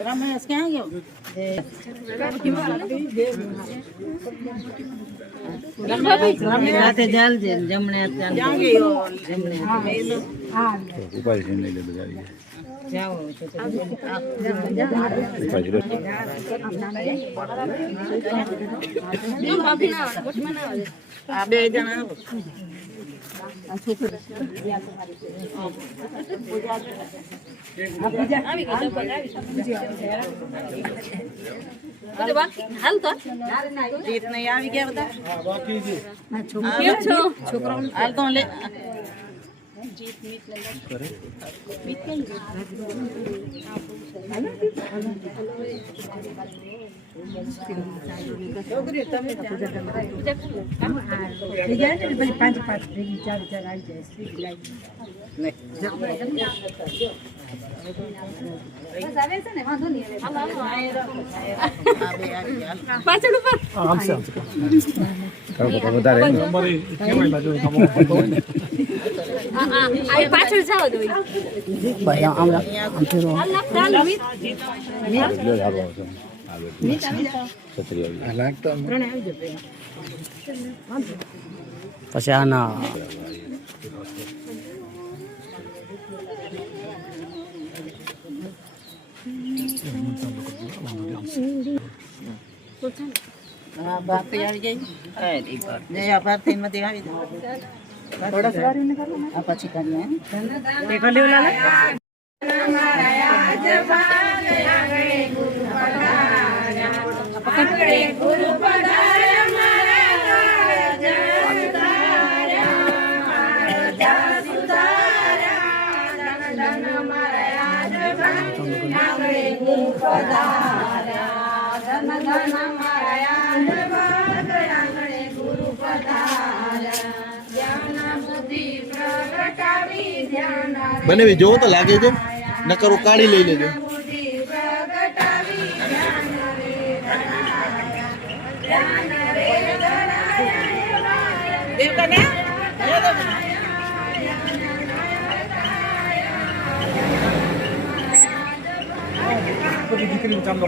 રમેશ ક્યાં ગયો? રાતે ચાલજે જમણે બે જણા હાલ તો રીત નહીં આવી ગયા બધા છોકરો હાલ તો લે પાછળ જાવ પછી આના ભારતી આવી ગઈ જયા ભારતી માંથી આવી જાય પછી કરીએ બને જોવો તો લાગે છે નકર કાઢી લઈ લેજો દીકરી ચાલો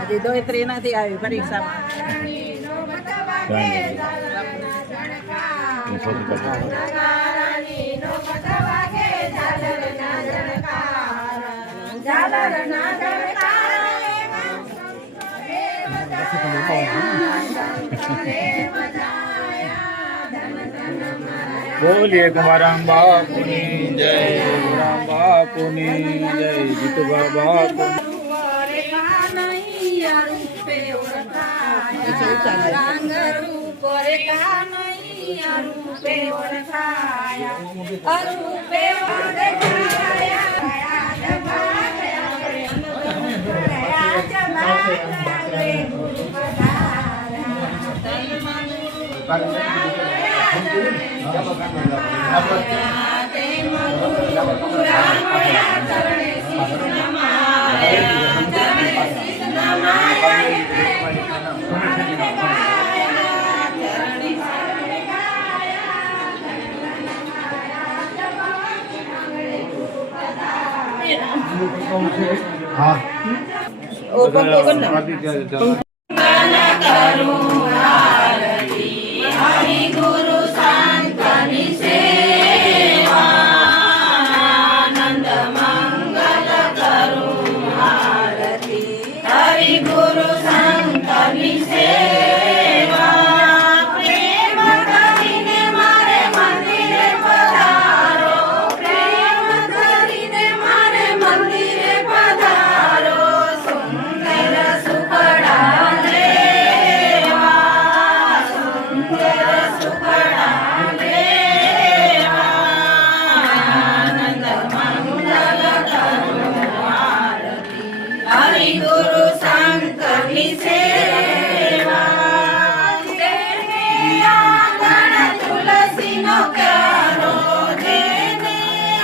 હજી દોયત્રી નથી આવી પરીક્ષામાં बोलिए कुमाराम बापुनी जय राम बापुनी जय जीतुभा बापू हाँ ગુરુ શંકરની સેવા જેને આંગણ તુલસીનો ક્યારો જેને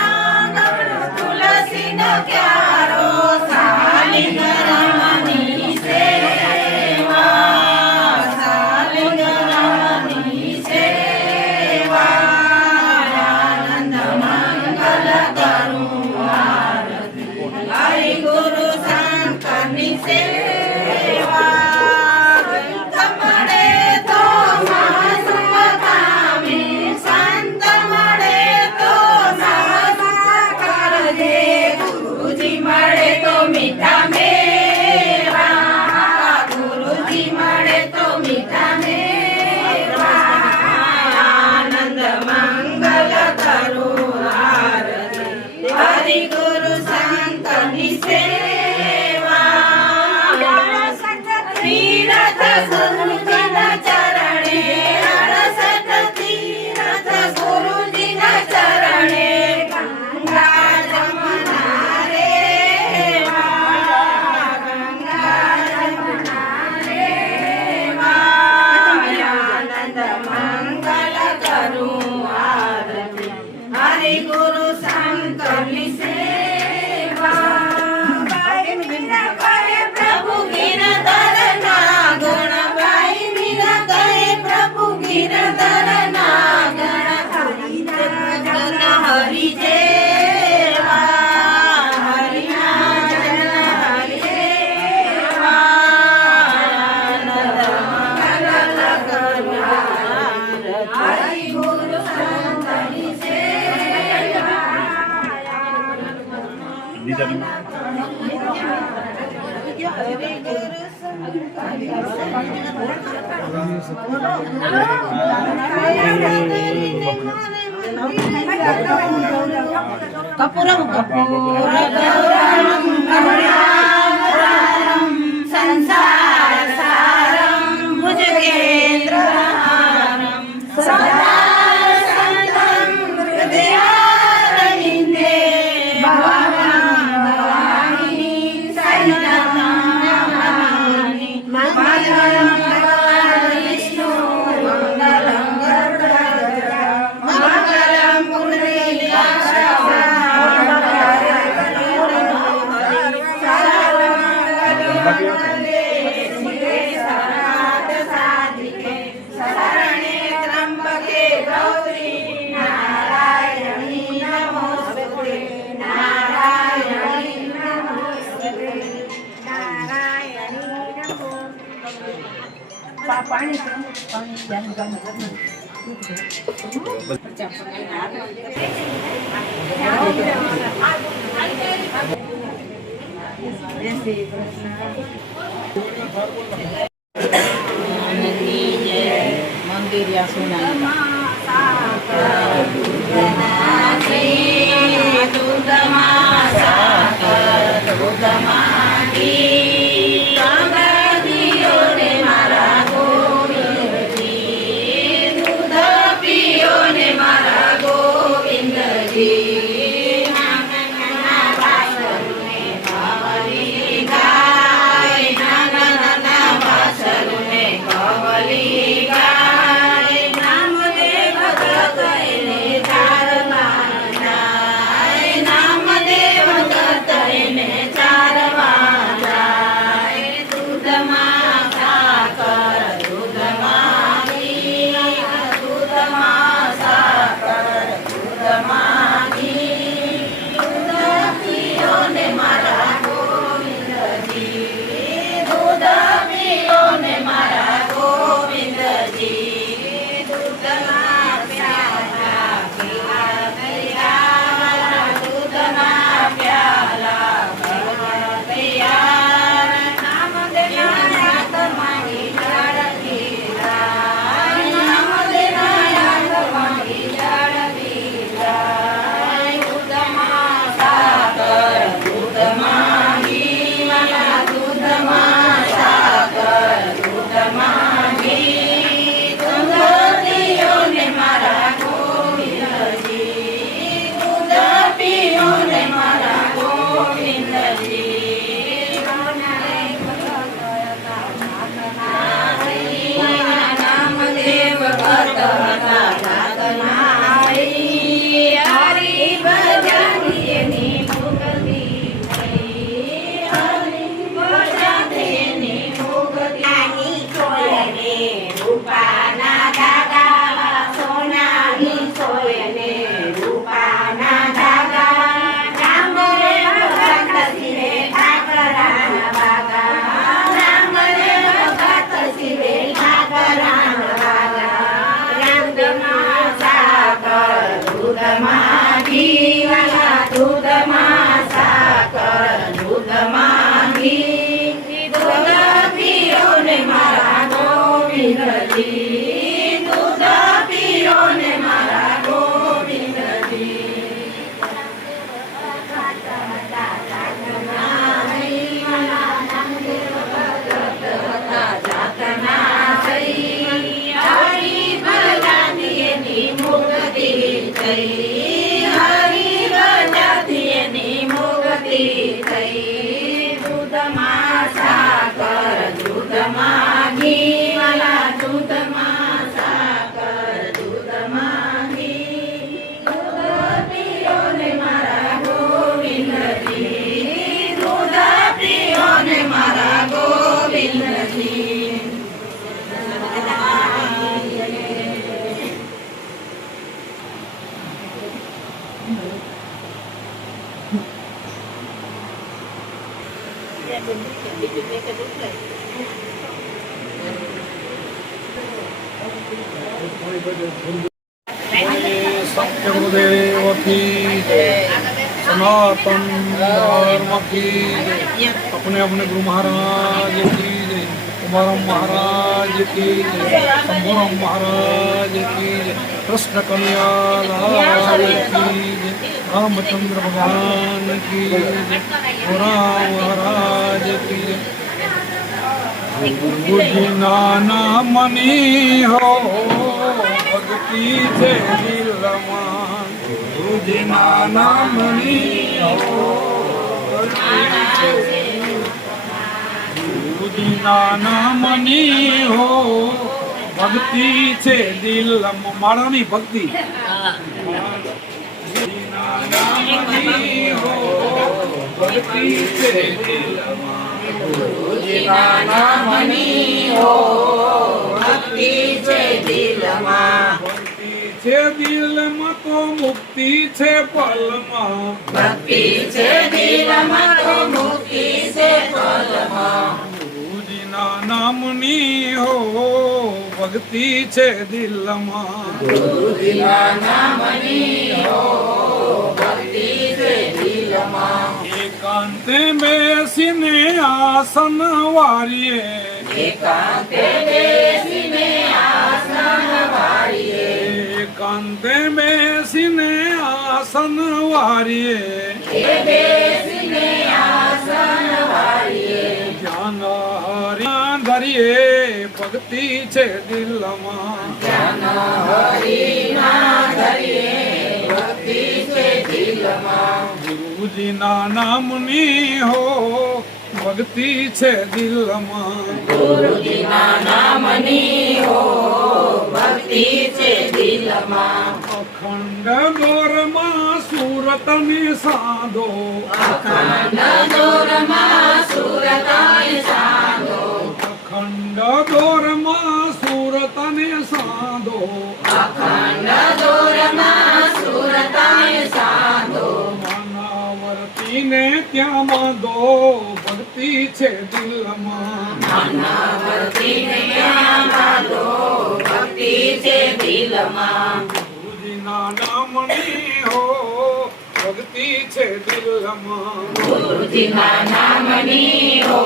આંગણ તુલસીનો ક્યારો શાલિગ્રામની સેવા શાલિગ્રામની સેવા આનંદ મંગલ કરું આરતી હરિ ગુરુ શંકરની સેવા ગ્રંથ મળે તો મહાસુખ પામે સંત મળે તો નમસ્કાર કરજે ગુરુજી મળે તો મીઠા મેવા ગુરુજી મળે તો મીઠા મેવા આનંદ મંગલ કરું આરતી હરિ ગુરુ શંકરની સેવા તીરથ ગુરુજીના ચરણે 68 તીરથ ગુરુજીના ચરણે ગંગા જમના રેવા ગંગા જમના રેવા આનંદ મંગલ કરું આરતી હરિ ગુરુ શંકરની સેવા ભાઈ મીરા કહે પ્રભુ ગિરધરના ગણ ભાઈ મીરા કહે પ્રભુ ગિરધરના ગણ જન હરિ જેવા હરિના જન હરિ જેવા આનંદ મંગલ કરું હરિ ગુરુ શંકરની સેવા કપૂરમ કપૂર ગૌરમ કરુણાવતારમ સંસાર સારમ ભુજગેન્દ્રહારમ સદા સંતમ હૃદયારવિંદે ભવાનાં ભવાની સૈન્યનામાની મંગલં ભગવાન વિષ્ણુ મંગલં ગરુડધ્વજ મંગલં પુંડરીકાક્ષ શરણે ત્રંબકે ગૌરી નારાયણી નમોસ્તુતે નારાયણી નમોસ્તુતે નારાયણી નમોસ્તુતે પાણી મંદિર મારા ગોવિંદજી કવલી ગાય નામ દે ભગત सत्यगुरुदेव की सनातन धर्म की अपने अपने गुरु महाराज की कुमारम महाराज की शंभुराम महाराज की कृष्ण कन्या लाल की रामचंद्र भगवान की राम महाराज की गुरुजी नाना मनी हो भक्ति से दिलमा गुरुजी नाना मनी हो गुरुजी नाना मनी हो भक्ति से दिलमा मारा नहीं भक्ति नाना मनी हो भक्ति से दिलमा નાના મની હો ભક્તિ છે દિલમાં ભક્તિ છે દિલમાં તો મુક્તિ છે પલમાં ભક્તિ છે દિલમાં તો મુક્તિ છે પલમાં ગુરુજીના નામની હો ભક્તિ છે દિલમાં ગુરુજીના નામની હો ભક્તિ છે દિલમાં એકાંતે બેસીને આસન વારીએ એકાંતે બેસીને આસન વાળીએ એકાંતે બેસીને આસન વારીએ બેસીને આસન વાળીએ ધ્યાન હરિયા ધરીએ ભક્તિ છે દિલમાં ધ્યાન હરિના ધરીએ ભક્તિ છે દિલમાં ગુરુજીના નામની હો ભક્તિ છે દિલમાં ગુરુજીના નામની હો ભક્તિ છે દિલમાં અખંડ દોરમાં સુરતને સાધો અખંડ દોરમાં સુરતને સાધો અખંડ દોરમાં સુરતને સાધો અખંડ દોરમાં સુરતને સાધો માનવર્તીને ત્યાં બાંધો ભક્તિ છે દિલમાં મનવર્તીને ત્યાં બાંધો ભક્તિ છે દિલમાં ગુરુજીના નામની હો ભક્તિ છે દિલમાં ગુરુજીના નામની હો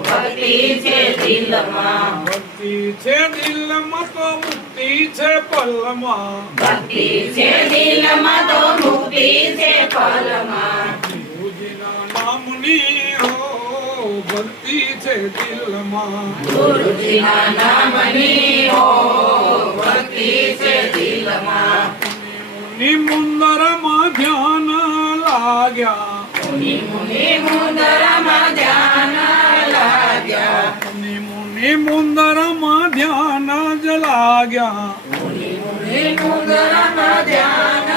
ભક્તિ છે દિલમાં ભક્તિ છે દિલમાં તો મુક્તિ છે પલમાં ભક્તિ છે દિલમાં તો મુક્તિ છે પલમાં ગુરુજીના નામની હો ભક્તિ છે દિલમાં ગુરુજીના નામની હો ભક્તિ છે દિલમાં મુનિ મુંદરમાં ધ્યાન લાગ્યા મુનિ મુનિ મુંદરમાં ધ્યાન લાગ્યા મુનિ મુંદરમાં ધ્યાન જ લાગ્યા મુનિ મુનિ મુંદરમાં ધ્યાન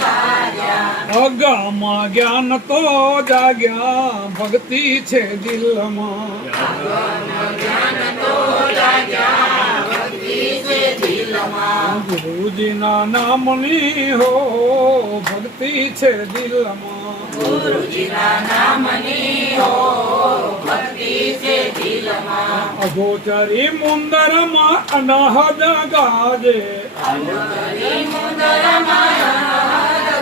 લાગ્યા અગામાં જ્ઞાન તો જાગ્યા ભક્તિ છે દિલમાં જ્ઞાન તો લાગ્યા ભક્તિ છે દિલમાં ગુરુજીના નામની હો ભક્તિ છે દિલમાં ગુરુજીના નામની હો ભક્તિ છે દિલમાં અગોચરી મુંદરમાં અનહદ ગાજે અગોચરી મુંદરમાં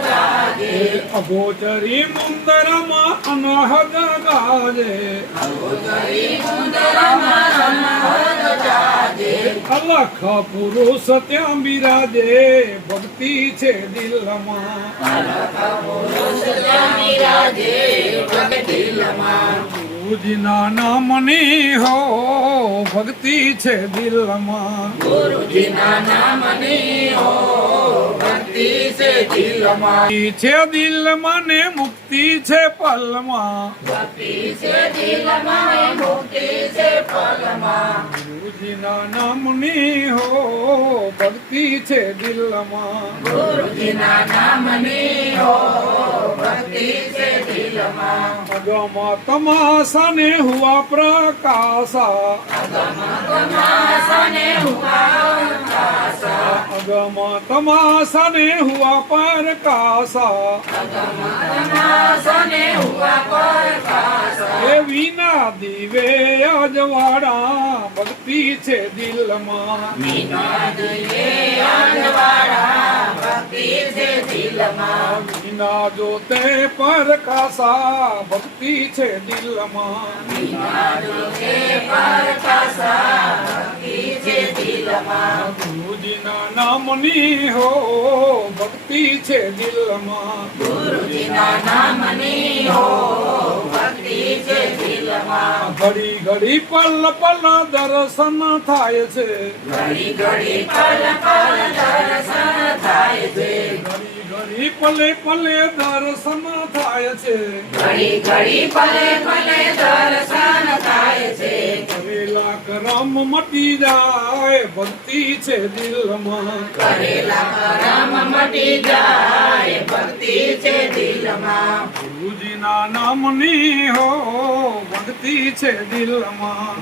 ગાજે અગોચરી મુંદરમાં અનહદ ગાજે અગોચરી મુંદરમાં અલખ પુરુષ ત્યાં બિરાજે ભક્તિ છે દિલમાં ગુરુજીના નામની હો ભક્તિ છે દિલમાં છે દિલમાં ને મુક્તિ છે પલમાં ગુરુજીના નામની હો ભક્તિ છે દિલમાં અગમ તમાસા ને હુઆ પ્રકાશા અગમ તમાસા ને હુઆ પરકાશા એ વિના દિવે અજવાળા ભક્તિ છે દિલમાં વિના જોતે પરકાશા ભક્તિ છે દિલમાં ગુરુજીના નામની હો ભક્તિ છે દિલમાં ઘડી ઘડી પલ પલ દર્શન થાય છે ઘડી ઘડી પલે પલે દર્શન થાય છે કરેલા કરમ મટી જાય ભક્તિ છે દિલમાં ગુરુજીના નામની હો ભક્તિ છે દિલમાં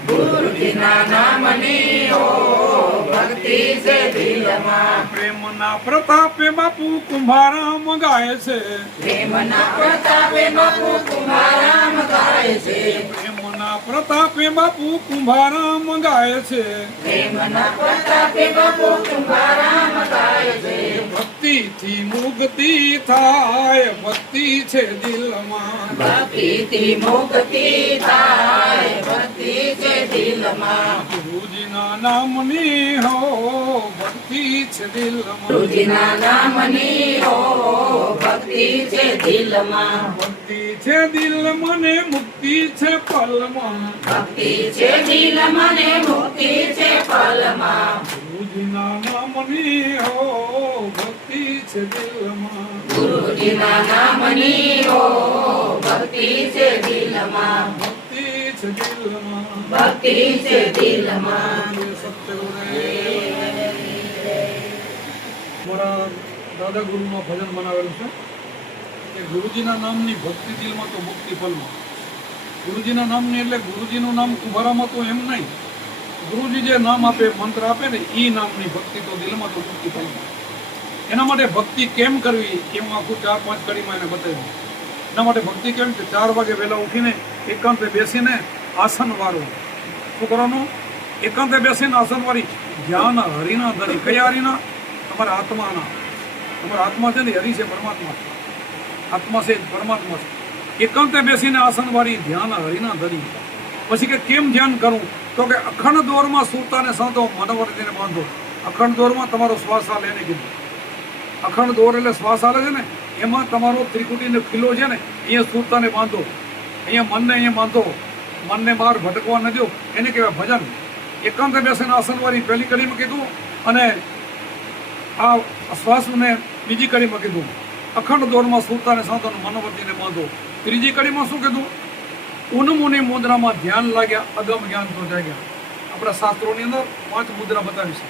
પ્રેમના પ્રતાપે બાપુ કુંભારામ ગાય છે પ્રેમના પ્રતાપે બાપુ કુંભારામ ગાય છે ભક્તિ થી મુક્તિ થાય ભક્તિ છે દિલમાં ગુરુજીના નામની હો ભક્તિ છે દિલમાં ભક્તિ છે દિલમાં ને મુક્તિ છે પલમાં ગુરુજીના નામની હો ભક્તિ છે દિલમાં ભક્તિ છે દિલમાં મારા દાદા ગુરુમાં ભજન બનાવેલું છે કે ગુરુજીના નામની ભક્તિ દિલમાં તો મુક્તિ ફલમાં. ગુરુજીના નામની એટલે ગુરુજીનું નામ કુંભારામાં તો એમ નહીં, ગુરુજી જે નામ આપે મંત્ર આપે ને એ નામની ભક્તિ તો દિલમાં તો મુક્તિ ફલમાં. એના માટે ભક્તિ કેમ કરવી એ હું આખું 4-5 કડીમાં એને બતાવ્યું. એના માટે ભક્તિ કેમ કે 4 વાગે વહેલા ઉઠીને એકાંતે બેસીને આસન વાળવું. શું કરવાનું? એકાંતે બેસીને આસન વાળી ધ્યાન હરિના ધરી. કયા હરિના? તમારા આત્માના. તમારા આત્મા છે ને હરિ છે, પરમાત્મા છે. આત્મા છે પરમાત્મા છે. એકાંતે બેસીને આસન વાળી ધ્યાન હરિના ધરી. પછી કે કેમ ધ્યાન કરવું? તો કે અખંડ દોરમાં સૂતાને સાંધો મનોવર્તીને બાંધો. અખંડ દોરમાં તમારો શ્વાસ હાલે એને કીધું. અખંડ દોર એટલે શ્વાસ હાલે છે ને એમાં તમારો ત્રિકુટીનો ખીલો છે ને અહીંયા સૂતાને બાંધો, અહીંયા મનને અહીંયા બાંધો, મનને બહાર ભટકવા ન દો, એને કહેવાય ભજન. એકાંતે બેસીને આસન વાળી પહેલી કડીમાં કીધું અને આ શ્વાસને બીજી કડીમાં કીધું. અખંડ દોરમાં સૂતાને સાંધો મનોવર્તીને બાંધો. ત્રીજી કડીમાં શું કીધું? ઉન્મુની મુદ્રામાં ધ્યાન લાગ્યા અગમ જ્ઞાન તો જાગ્યા. આપણા શાસ્ત્રોની અંદર 5 મુદ્રા બતાવી છે: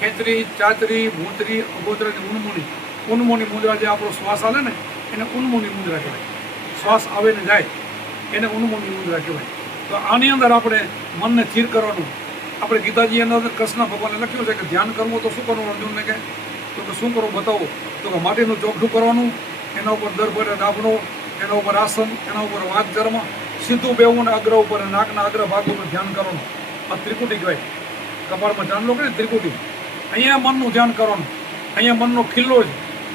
ખેંચરી, ચાચરી, ભૂતરી, અગોચરી અને ઉન્મુની. ઉન્મુની મુદ્રા જે આપણો શ્વાસ હાલે ને એને ઉન્મુની મુદ્રા કહેવાય. શ્વાસ આવે ને જાય એને ઉન્મુની મુદ્રા કહેવાય. તો આની અંદર આપણે મનને સ્થિર કરવાનું. આપણે ગીતાજી અંદર કૃષ્ણ ભગવાને લખ્યું છે કે ધ્યાન કરવું તો શું કરવું? અર્જુનને કહે તો કે શું કરવું બતાવો? તો કે માટીનું ચોકઠું કરવાનું, એના ઉપર દર પર ડાબનો, એના ઉપર આસન, એના ઉપર વાઘ ચર્મ, સીધું બેવું ને અગ્ર ઉપર નાકના અગ્ર ભાગ ઉપર ધ્યાન કરવાનું. આ ત્રિકુટી કહેવાય. કપાળમાં ચાંદલો કરે ત્રિકુટી. અહીંયા મનનું ધ્યાન કરવાનું. અહીંયા મનનો ખિલ્લો જ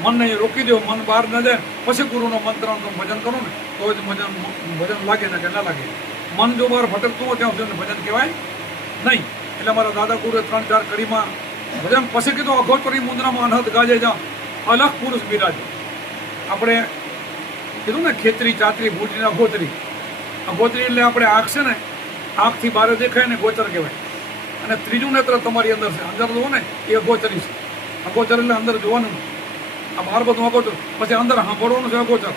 મનને અહીં રોકી દો, મન બહાર ન જાય. પછી ગુરુનો મંત્રનું ભજન કરો ને તો જ ભજન લાગે ને કે ના લાગે. મન જો બહાર ભટકતું હોય ત્યાં સુધી ભજન કહેવાય નહીં. એટલે મારા દાદા ગુરુએ 3-4 કડીમાં ભજન પછી કીધું અઘોતરી મુદ્રામાં અનહદ ગાજે જા અલગ પુરુષ બિરાજે. આપણે કીધું ને ખેતરી ચાતરી ભૂતરી અઘોતરી. અઘોતરી એટલે આપણે આંખ છે ને, આંખથી બહાર દેખાય ને ગોચર કહેવાય. અને ત્રીજું નેત્ર તમારી અંદર છે, અંદર જુઓ ને એ અગોચરી છે. અગોચર એટલે અંદર જોવાનું, આ બહાર બધું અગોચર, પછી અંદર સાંભળવાનું છે અગોચર.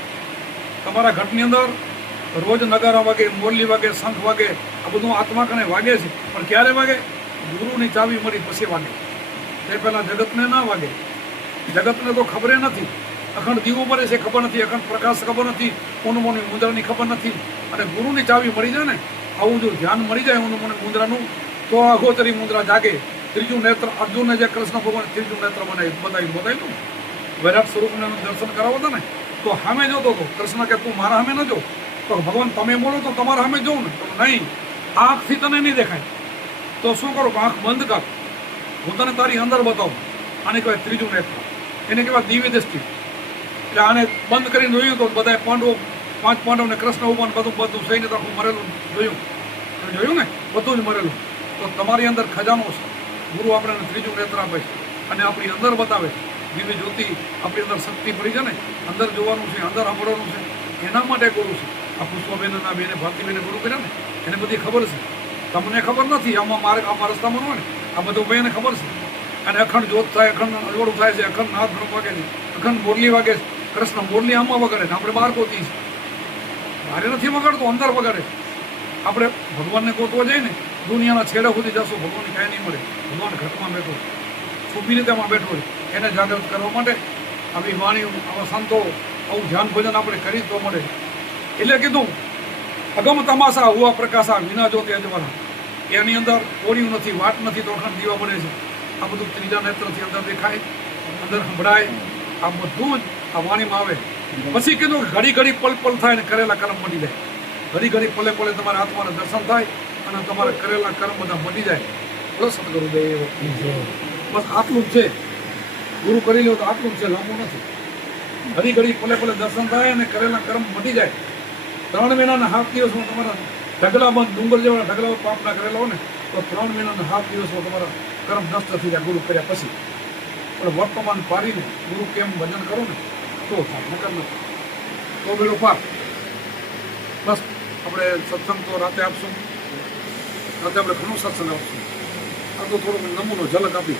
તમારા ઘટની અંદર રોજ નગારા વાગે, મોરલી વાગે, શંખ વાગે, આ બધું આત્મા કણે વાગે છે. પણ ક્યારે વાગે? ગુરુની ચાવી મળી પછી વાગે. તે પહેલાં જગતને ના વાગે. જગતને તો ખબર નથી. અખંડ દીવો મરે છે ખબર નથી, અખંડ પ્રકાશ ખબર નથી, ઊનમોની મુદ્રાની ખબર નથી. અને ગુરુની ચાવી મળી જાય ને, આવું જો ધ્યાન મળી જાય ઊનમોની મુદ્રાનું, તો અઘોતરી મુદ્રા જાગે. ત્રીજું નેત્ર અર્જુનને જે કૃષ્ણ ભગવાન ત્રીજું નેત્ર બતાવ્યું વિરાટ સ્વરૂપને દર્શન કરાવો હતા ને, તો સામે જોતો હતો કૃષ્ણ કે તું મારા સામે ન જો, તો ભગવાન તમે બોલો તો તમારા સામે જોઉં ને, તો નહીં, આંખથી તને નહીં દેખાય. તો શું કરો? આંખ બંધ કર, હું તને તારી અંદર બતાવું. આને કહેવાય ત્રીજું નેત્ર, એને કહેવાય દિવ્ય દ્રષ્ટિ. એટલે આને બંધ કરીને જોયું તો બધા પાંડવો, 5 પાંડવને કૃષ્ણ ઉપર બધું સૈન્ય આખું મરેલું જોયું ને, બધું જ મરેલું. તો તમારી અંદર ખજાનો છે. ગુરુ આપણને ત્રીજું નેત્ર આપે છે અને આપણી અંદર બતાવે છે. દિવ્ય જ્યોતિ આપણી અંદર શક્તિ પડી છે ને, અંદર જોવાનું છે, અંદર સાંભળવાનું છે. એના માટે ગુરુ છે. આ પુષ્પાબેનના બેને ભારતીબેને ગુરુ કર્યા ને, એને બધી ખબર છે. તમને ખબર નથી. આમાં રસ્તામાં હોય ને, આ બધું ભાઈને ખબર છે. અને અખંડ જ્યોત થાય, અખંડ અજવાળું થાય છે, અખંડ નાદ બ્રહ્મ વાગે છે, અખંડ મોરલી વાગે છે. કૃષ્ણ મોરલી આમાં વગાડે ને, આપણે બહાર ગોતી છે. બહાર નથી વગાડતો, અંદર વગાડે. આપણે ભગવાનને ગોતવા જાય ને, દુનિયાના છેડા સુધી જશો, ભગવાનને કાંઈ નહીં મળે. ભગવાન ઘટમાં બેઠો, છુપીને તેમાં બેઠો હોય. એને જાગૃત કરવા માટે આવી વાણી, આવા સંતો, આવું ધ્યાન ભજન આપણે કરી તો મળે. એટલે કીધું અગમ તમાશા હુઆ પ્રકાશા વિના જ્યોતિ અજવાળા. એની અંદર કોળિયું નથી, વાટ નથી, તો અખંડ દીવા બને છે. આ બધું ત્રીજા નેત્રથી અંદર દેખાય, અંદર સંભળાય. આ બધું જ આ વાણીમાં આવે. પછી કીધું ઘડી ઘડી પલ પલ થાય ને કરેલા કર્મ મટી જાય. ઘડી ઘડી પલે પલે તમારા આત્માને દર્શન થાય અને તમારે કરેલા કર્મ બધા મટી જાય. બોલો સદગુરુદેવ. બસ આટલું જ છે. ગુરુ કરી લો તો આટલું જ છે, લાંબુ નથી. ઘડી ઘડી પલે પલે દર્શન થાય અને કરેલા કર્મ મટી જાય. 3 મહિનાના 7 દિવસમાં તમારા ઢગલા બંધ, ડુંગર જેવા ઢગલા પાપના કરેલા હોય ને, તો 3 મહિનાના 7 દિવસમાં તમારા કર્મ નષ્ટ થઈ જાય ગુરુ કર્યા પછી. પણ વર્તમાન પાડીને ગુરુ કેમ ભજન કરો ને, તો થાય, નકર નથી. તો બેલો પાર. બસ આપણે સત્સંગ તો રાતે આપશું. રાતે આપણે ઘણું સત્સંગ આપશું. આ તો થોડોક નમૂનો ઝલક આપી.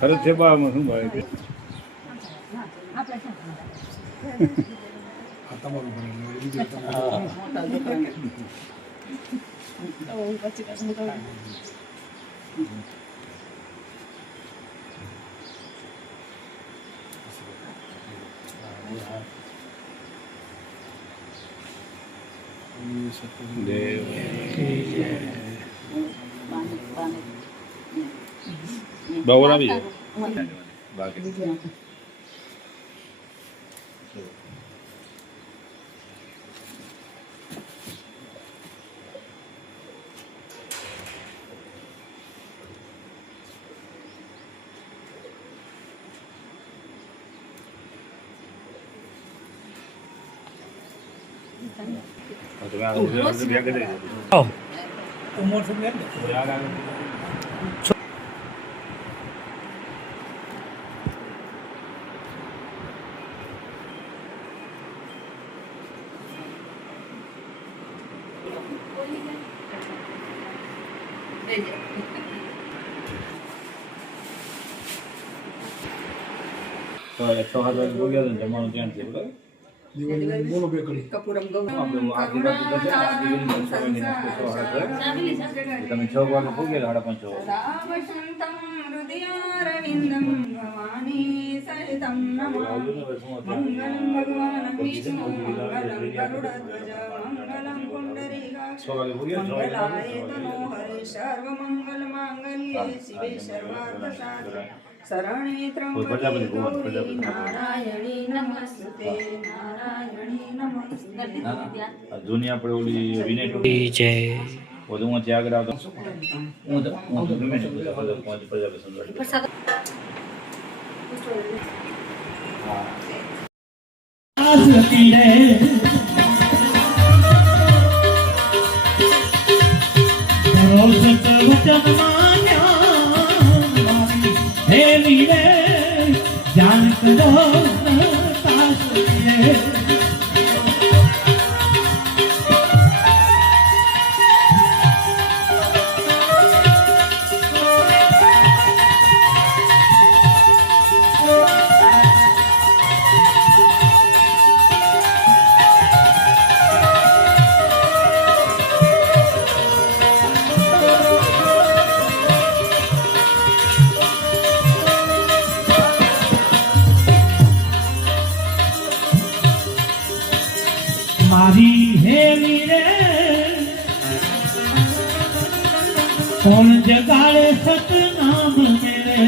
ખરજ છે બામાં શું ભાઈ કે તમારું બાવર આવી જાય બાકી જમવાનું ત્યાં છે બોલો બે કરી. તમે 6 વાગે ભોગી 5:30 સર્વમંગલ સર્વમંગલ્યે શિવે સર્વાર્થ સાધકે શરણે પ્રજાપતિ ભગવાન, ત્ર્યંબકે પ્રજાપતિ. નારાયણી નમસ્તે નારાયણી નમસ્તે આ જૂની આપણે ઓલી વિનય ટોળી જય બધું હું ત્યાં આગળ આવતો હું તો ગમે છે પ્રજાપતિ સંભાળી. મારી હેલી રે કોણ જગાડે સતનામ મેરે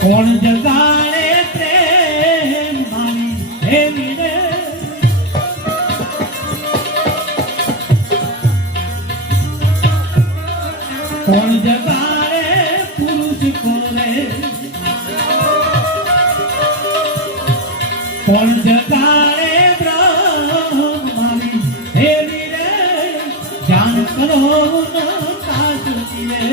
કોણ જગાડે પ્રેમ મારી હેલી રે કોણ જગાડે પુરુષ કોને કોણ જગાડે બ્રહ્મ મારી હેરી રે જાન કરો ન કાશ રે